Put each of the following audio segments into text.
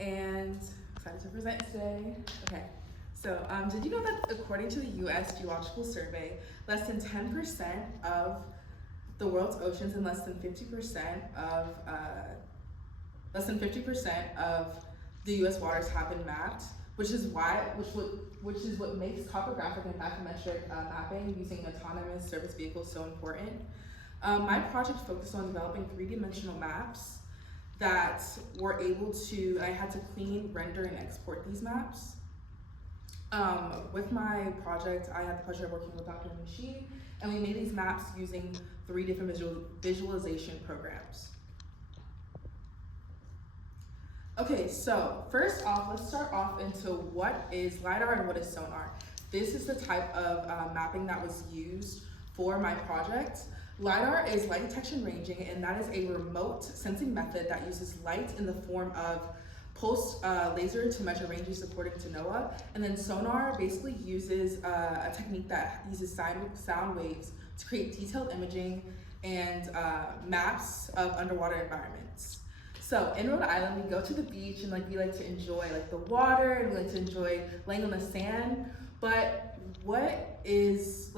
and excited to present today. Okay, so did you know that according to the U.S. Geological Survey, less than 10% of the world's oceans and less than 50% of the U.S. waters have been mapped, which is what makes topographic and bathymetric mapping using autonomous surface vehicles so important. My project focused on developing three-dimensional maps that were able to, I had to clean, render, and export these maps. With my project, I had the pleasure of working with Dr. Mushi, and we made these maps using 3 different visualization programs. Okay, so first off, let's start off into what is LiDAR and what is sonar. This is the type of mapping that was used for my project. LiDAR is light detection ranging, and that is a remote sensing method that uses light in the form of pulsed laser to measure ranges according to NOAA. And then sonar basically uses a technique that uses sound waves to create detailed imaging and maps of underwater environments. So in Rhode Island, we go to the beach and we like to enjoy the water, and we like to enjoy laying on the sand. But what is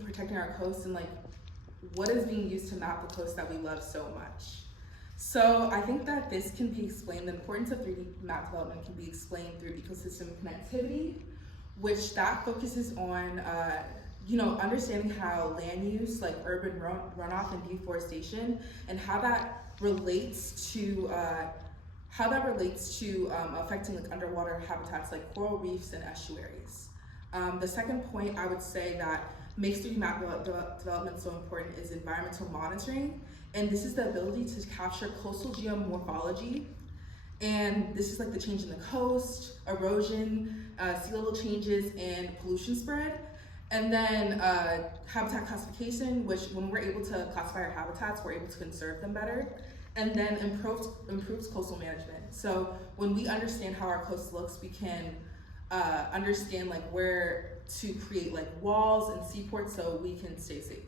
protecting our coast, and what is being used to map the coast that we love so much? So I think that this can be explained, the importance of 3D map development can be explained through ecosystem connectivity, which that focuses on understanding how land use, like urban runoff and deforestation, and how that relates to affecting underwater habitats like coral reefs and estuaries. The second point I would say that makes 3D map development so important is environmental monitoring, and this is the ability to capture coastal geomorphology. And this is the change in the coast, erosion, sea level changes, and pollution spread. And then habitat classification, which when we're able to classify our habitats, we're able to conserve them better. And then improves coastal management. So when we understand how our coast looks, we can understand where to create walls and seaports so we can stay safe.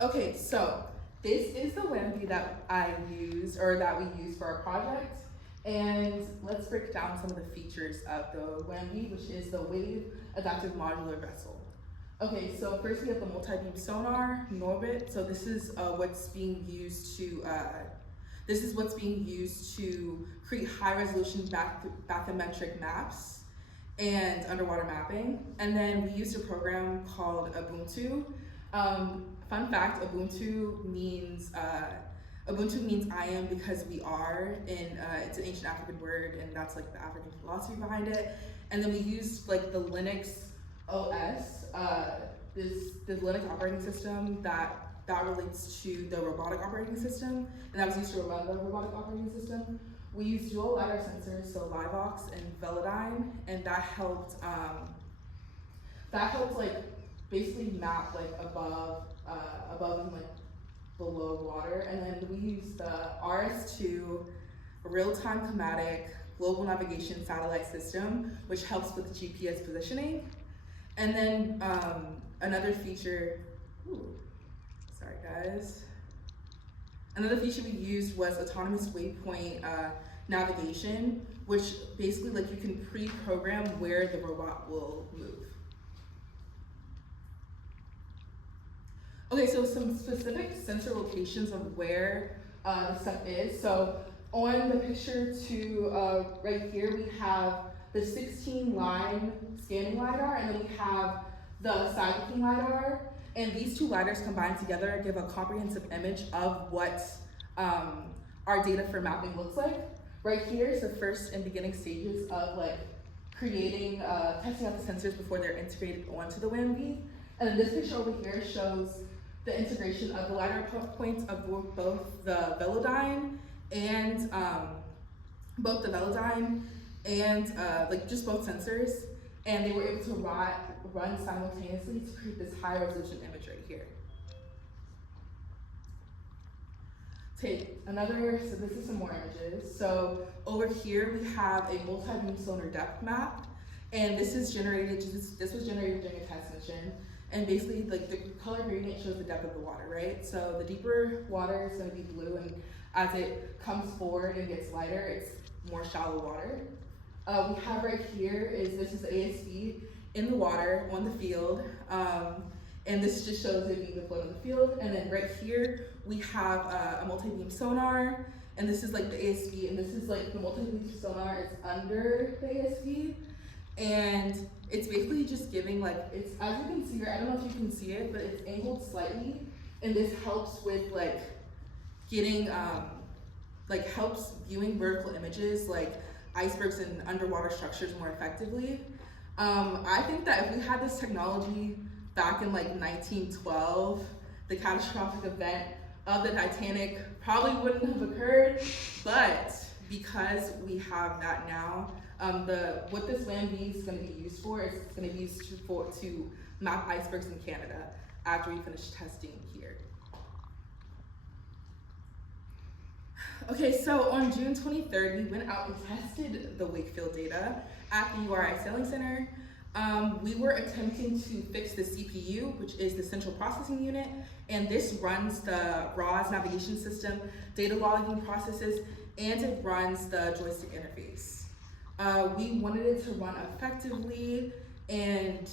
Okay, so this is the WAM-V that we use for our project. And let's break down some of the features of the WAM-V, which is the Wave Adaptive Modular Vessel. Okay, so first we have the multi-beam sonar, Norbit. So this is what's being used to create high-resolution bathymetric maps and underwater mapping. And then we used a program called Ubuntu. Fun fact: Ubuntu means I am because we are, and it's an ancient African word, and that's the African philosophy behind it. And then we used the Linux OS, the Linux operating system that relates to the robotic operating system, and that was used to run the robotic operating system. We used dual LiDAR sensors, so Livox and Velodyne, and that helped basically map above and below water. And then we used the RS2 real-time climatic global navigation satellite system, which helps with GPS positioning. And then another feature we used was autonomous waypoint navigation, which basically you can pre-program where the robot will move. Okay, so some specific sensor locations of where the stuff is. So on the picture right here, we have the 16-line scanning LiDAR, and then we have the side-looking LiDAR. And these 2 LiDARs combined together give a comprehensive image of what our data for mapping looks like. Right here is the first and beginning stages of creating, testing out the sensors before they're integrated onto the WAM-V. And then this picture over here shows the integration of the LiDAR points of both the Velodyne and just both sensors, and they were able to run simultaneously to create this high resolution image right here. So this is some more images. So over here we have a multi-beam sonar depth map, and this was generated during a test mission. And basically, the color gradient shows the depth of the water, right? So the deeper water is going to be blue, and as it comes forward and gets lighter, it's more shallow water. We have right here this is the ASV in the water on the field. And this just shows it being deployed on the field. And then right here, we have a multi-beam sonar. And this is like the ASV, and this is like the multi-beam sonar is under the ASV. And it's basically just giving like, it's, as you can see here, I don't know if you can see it, but it's angled slightly. And this helps with like getting, helps viewing vertical images like icebergs and underwater structures more effectively. I think that if we had this technology back in like 1912, the catastrophic event of the Titanic probably wouldn't have occurred, but because we have that now, what this WAM-V is going to be used for is it's going to be used to map icebergs in Canada after we finish testing here. Okay, so on June 23rd, we went out and tested the Wakefield data at the URI Sailing Center. We were attempting to fix the CPU, which is the central processing unit, and this runs the RAWS navigation system, data logging processes, and it runs the joystick interface. We wanted it to run effectively, and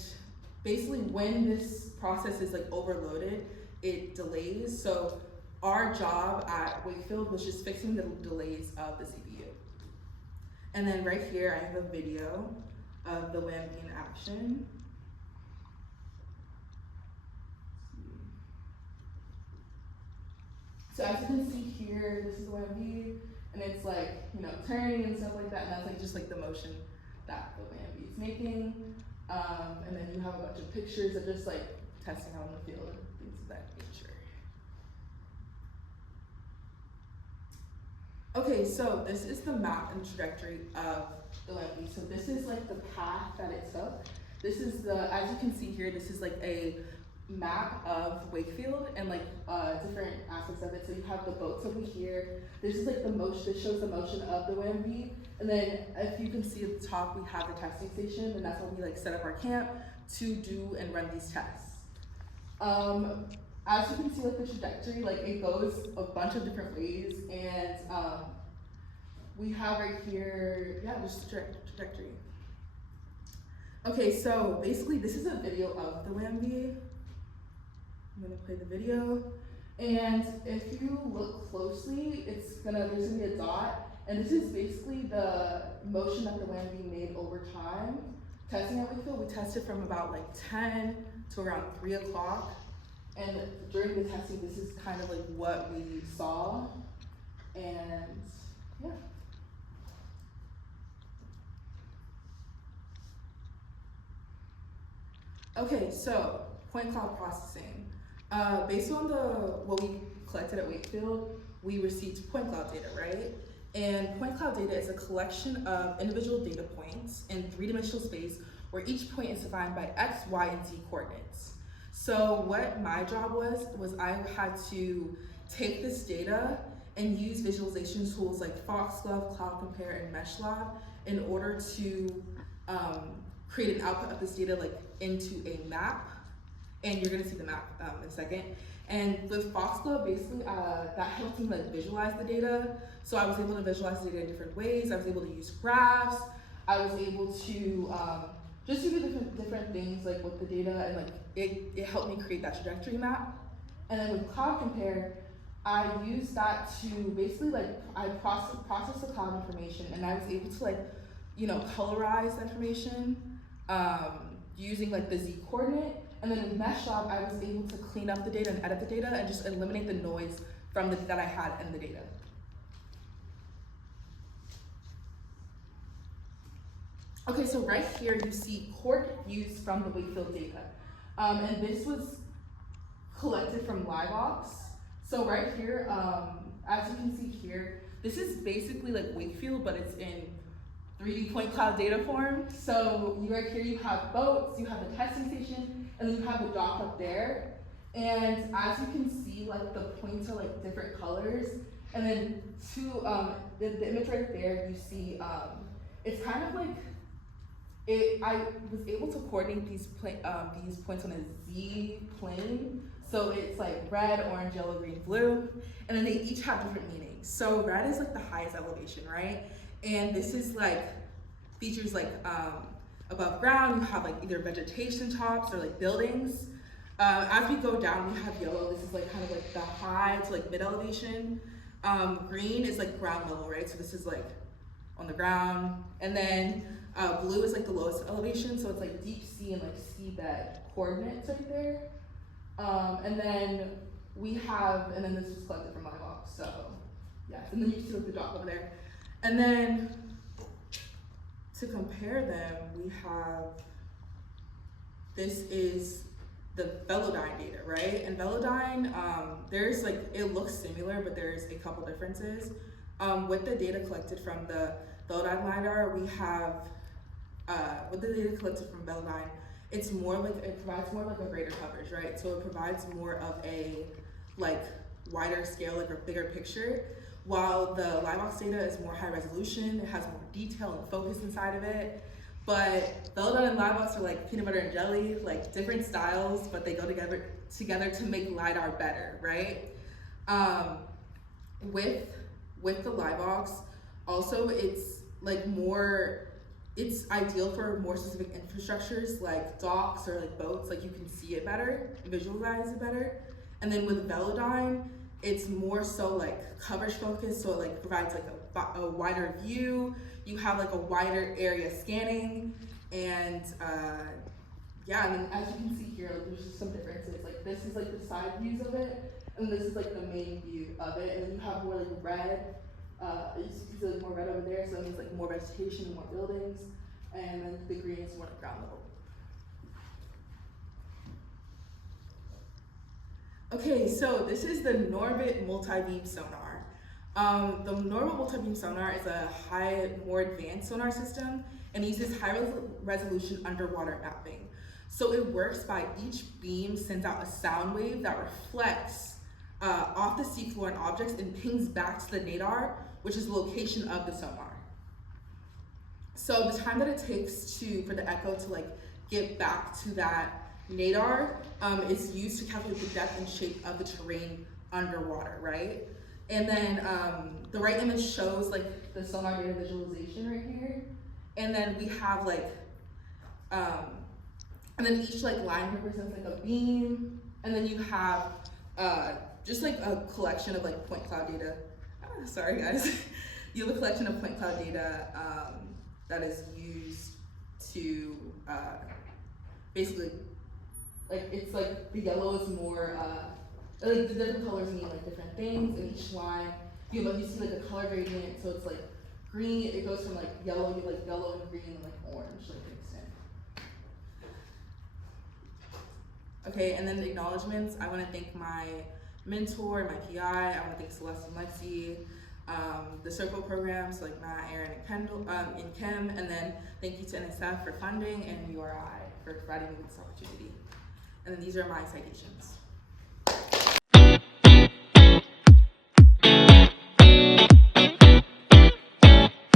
basically when this process is like overloaded, it delays. So our job at Wakefield was just fixing the delays of the CPU. And then right here, I have a video of the WAM-V in action. So as you can see here, this is the WAM-V, and it's like, turning and stuff like that, and that's like just like the motion that the WAM-V is making. And then you have a bunch of pictures of just like testing out in the field and things of that nature. Okay, so this is the map and trajectory of the WAM-V. So this is like the path that it took. This is as you can see here, this is like a map of Wakefield and like different aspects of it. So you have the boats over here. This is like the motion, this shows the motion of the WAM-V. And then if you can see at the top, we have the testing station, and that's where we like set up our camp to do and run these tests. As you can see, like the trajectory, like it goes a bunch of different ways, and we have right here, just the trajectory. Okay, so basically this is a video of the WAM-V. I'm gonna play the video, and if you look closely, there's gonna be a dot, and this is basically the motion that the WAM-V made over time. Testing at Wakefield, we tested from about like 10 to around 3 o'clock. And during the testing, this is kind of like what we saw, and yeah. Okay, so point cloud processing. Based on what we collected at Wakefield, we received point cloud data, right? And point cloud data is a collection of individual data points in three-dimensional space where each point is defined by X, Y, and Z coordinates. So what my job was I had to take this data and use visualization tools like Foxglove, Cloud Compare, and MeshLab in order to create an output of this data like into a map. And you're gonna see the map in a second. And with Foxglove, basically that helped me like visualize the data. So I was able to visualize the data in different ways. I was able to use graphs. I was able to just do different things like with the data, and like it helped me create that trajectory map. And then with Cloud Compare, I used that to basically like I processed the cloud information, and I was able to like colorize the information using like the Z coordinate. And then in MeshLab, I was able to clean up the data and edit the data and just eliminate the noise from that I had in the data. Okay, so right here you see coordinate views from the Wakefield data. And this was collected from LiveOps. So right here, as you can see here, this is basically like Wakefield, but it's in 3D point cloud data form. So right here you have boats, you have the testing station, and then you have the dock up there. And as you can see, like the points are like different colors. And then the image right there, you see, it's kind of like, I was able to coordinate these points on a Z plane. So it's like red, orange, yellow, green, blue, and then they each have different meanings. So red is like the highest elevation, right? And this is like features like above ground. You have like either vegetation tops or like buildings. As we go down, we have yellow. This is like kind of like the high to like mid elevation. Green is like ground level, right? So this is like on the ground, and then blue is like the lowest elevation, so it's like deep sea and like seabed coordinates right there. And then we have, and then this was collected from my box, so yes, and then you can see like the dock over there. And then to compare them, we have, this is the Velodyne data, right? And Velodyne, there's like, it looks similar, but there's a couple differences. With the data collected from the Velodyne LiDAR, we have, with the data collected from Velodyne, it's more like, it provides more like a greater coverage, right? So it provides more of a like wider scale, like a bigger picture, while the Livebox data is more high resolution, it has more detail and focus inside of it. But Velodyne and Livebox are like peanut butter and jelly, like different styles, but they go together to make LiDAR better, right? With the Livebox, also it's like more, it's ideal for more specific infrastructures like docks or like boats, like you can see it better, visualize it better. And then with Velodyne, it's more so like coverage focused, so it like provides like a wider view. You have like a wider area scanning, and yeah, and then as you can see here, like, there's just some differences. Like this is like the side views of it, and this is like the main view of it, and then you have more like red. You see like more red over there, so that means like more vegetation and more buildings, and then the green is more like ground level. Okay, so this is the Norbit multi-beam sonar. The Norbit multi-beam sonar is a more advanced sonar system and uses high resolution underwater mapping. So it works by each beam sends out a sound wave that reflects off the seafloor and objects and pings back to the nadar, which is the location of the sonar. So the time that it takes for the echo to like get back to that nadar is used to calculate the depth and shape of the terrain underwater, right? And then the right image shows like the sonar data visualization right here. And then we have like, and then each like line represents like a beam. And then you have just like a collection of like point cloud data. Sorry guys. You have a collection of point cloud data that is used to basically, like it's like the yellow is more, like the different colors mean like different things, and each line, you see like a color gradient, so it's like green, it goes from like yellow, you like yellow and green and like orange, like mixed in. Okay, and then the acknowledgements, I wanna thank my mentor, my PI, I wanna thank Celeste and Lexi, the Circle programs like Matt, Aaron, and Kendall, and Kim, and then thank you to NSF for funding and URI for providing me with this opportunity. And then these are my citations.